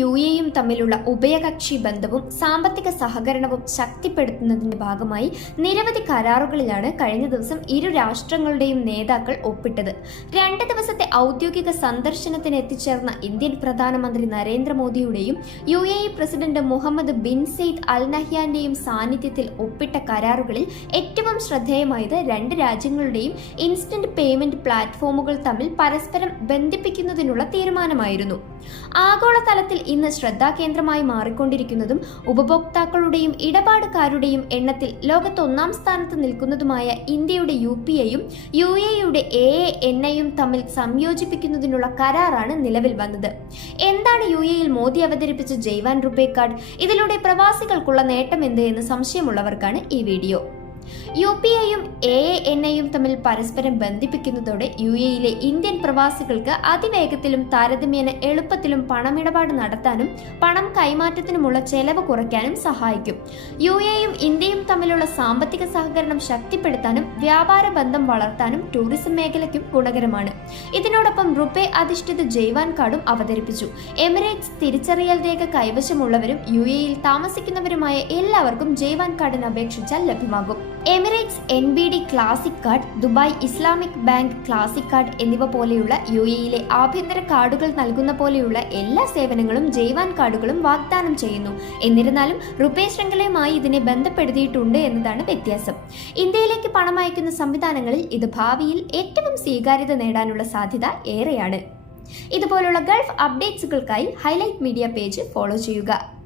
U എയും തമ്മിലുള്ള ഉഭയകക്ഷി ബന്ധവും സാമ്പത്തിക സഹകരണവും ശക്തിപ്പെടുത്തുന്നതിന്റെ ഭാഗമായി നിരവധി കരാറുകളിലാണ് കഴിഞ്ഞ ദിവസം ഇരു രാഷ്ട്രങ്ങളുടെയും നേതാക്കൾ ഒപ്പിട്ടത്. രണ്ട് ദിവസത്തെ ഔദ്യോഗിക സന്ദർശനത്തിന് എത്തിച്ചേർന്ന ഇന്ത്യൻ പ്രധാനമന്ത്രി നരേന്ദ്രമോദിയുടെയും U A president Mohammed bin Zayed Al നഹ്യാന്റെയും സാന്നിധ്യത്തിൽ ഒപ്പിട്ട കരാറുകളിൽ ഏറ്റവും ശ്രദ്ധേയമായത് രണ്ട് രാജ്യങ്ങളുടെയും ഇൻസ്റ്റന്റ് പേയ്മെന്റ് പ്ലാറ്റ്ഫോമുകൾ തമ്മിൽ പരസ്പരം ബന്ധിപ്പിക്കുന്നതിനുള്ള തീരുമാനമായിരുന്നു. ആഗോളതലത്തിൽ ഇന്ന് ശ്രദ്ധാകേന്ദ്രമായി മാറിക്കൊണ്ടിരിക്കുന്നതും ഉപഭോക്താക്കളുടെയും ഇടപാടുകാരുടെയും എണ്ണത്തിൽ ലോകത്ത് ഒന്നാം സ്ഥാനത്ത് നിൽക്കുന്നതുമായ ഇന്ത്യയുടെ യു പി ഐയും യു എയുടെ എ എൻ ഐയും തമ്മിൽ സംയോജിപ്പിക്കുന്നതിനുള്ള കരാറാണ് നിലവിൽ വന്നത്. എന്താണ് യു എയിൽ മോദി അവതരിപ്പിച്ച ജയ്വാൻ റുപേ കാർഡ്? ഇതിലൂടെ പ്രവാസികൾക്കുള്ള നേട്ടം എന്ത് എന്ന് സംശയമുള്ളവർക്കാണ് ഈ വീഡിയോ. യു പി ഐയും എ എൻ ഐയും തമ്മിൽ പരസ്പരം ബന്ധിപ്പിക്കുന്നതോടെ യു എയിലെ ഇന്ത്യൻ പ്രവാസികൾക്ക് അതിവേഗത്തിലും താരതമ്യേന എളുപ്പത്തിലും പണമിടപാട് നടത്താനും പണം കൈമാറ്റത്തിനുമുള്ള ചെലവ് കുറയ്ക്കാനും സഹായിക്കും. യു എയും ഇന്ത്യയും തമ്മിലുള്ള സാമ്പത്തിക സഹകരണം ശക്തിപ്പെടുത്താനും വ്യാപാര ബന്ധം വളർത്താനും ടൂറിസം മേഖലയ്ക്കും ഗുണകരമാണ്. ഇതിനോടൊപ്പം റുപേ അധിഷ്ഠിത ജൈവാൻ കാർഡും അവതരിപ്പിച്ചു. എമിറേറ്റ്സ് തിരിച്ചറിയൽ രേഖ കൈവശമുള്ളവരും യു എയിൽ താമസിക്കുന്നവരുമായ എല്ലാവർക്കും ജൈവാൻ കാർഡിന് അപേക്ഷിച്ചാൽ ലഭ്യമാകും. Emirates N B D classic card Dubai Islamic bank classic card എന്നിവ പോലെയുള്ള യു എയിലെ ആഭ്യന്തര കാർഡുകൾ നൽകുന്ന പോലെയുള്ള എല്ലാ സേവനങ്ങളും ജൈവാൻ കാർഡുകളും വാഗ്ദാനം ചെയ്യുന്നു. എന്നിരുന്നാലും റുപേ ശൃംഖലയുമായി ഇതിനെ ബന്ധപ്പെടുത്തിയിട്ടുണ്ട് എന്നതാണ് വ്യത്യാസം. ഇന്ത്യയിലേക്ക് പണം അയക്കുന്ന സംവിധാനങ്ങളിൽ ഇത് ഭാവിയിൽ ഏറ്റവും സ്വീകാര്യത നേടാനുള്ള സാധ്യത ഏറെയാണ്. ഇതുപോലുള്ള ഗൾഫ് അപ്ഡേറ്റ്സുകൾക്കായി ഹൈലൈറ്റ് മീഡിയ പേജ് ഫോളോ ചെയ്യുക.